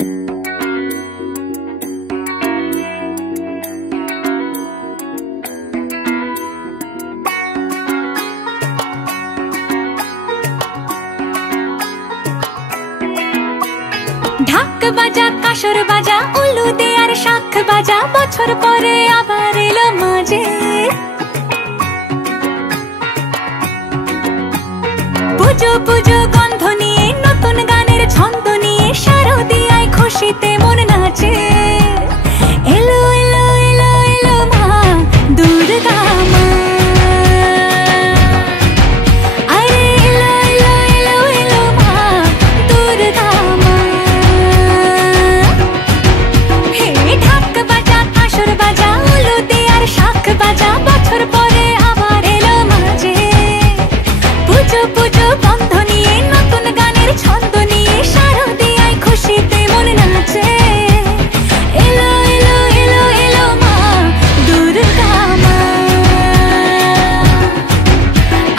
ঢাক বাজা কাসর বাজা উলু দে আর শাখ বাজা, বছর পরে আবার এলো মাঝে। পুজো পুজো গন্ধ নিয়ে নতুন গানের ছন্দ নিয়ে শারদিয়ায় খুশিতে মন নাচে। এলো এলো এলো এলো মা দুর্গা মা, আরে এলো এলো এলো এলো মা দুর্গা মা। হে ঢাক বাজা কাসর বাজা উলু দে আর শাখ বাজা, বছর পরে আবার এলো মাঝে। পুজো পুজো গন্ধ নিয়ে নতুন গানের ছন্দ নিয়ে শারদিয়ায় খুশিতে মন নাচে। এলো এলো এলো এলো মা দুর্গা মা,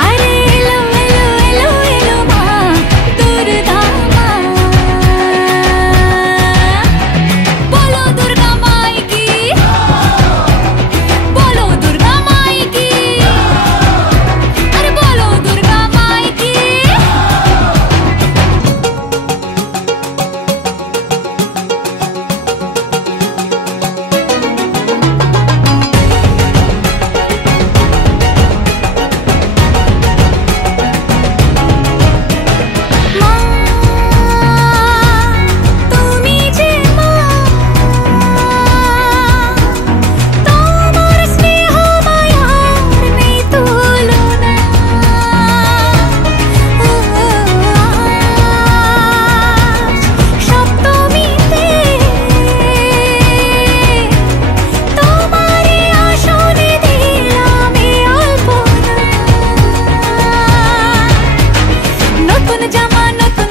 আরে এলো এলো এলো এলো মা দুর্গা মা। বলো দুর্গা মাই কি, বলো দুর্গা মাই কি, আরে বলো দুর্গা মাই কি। মা তুমি যে মা, তোমার স্নেহ মায়ার নেই তুলনা। সপ্তমীতে তোমারই আসনে দিলাম এই আলপনা। নতুন জামা নতুন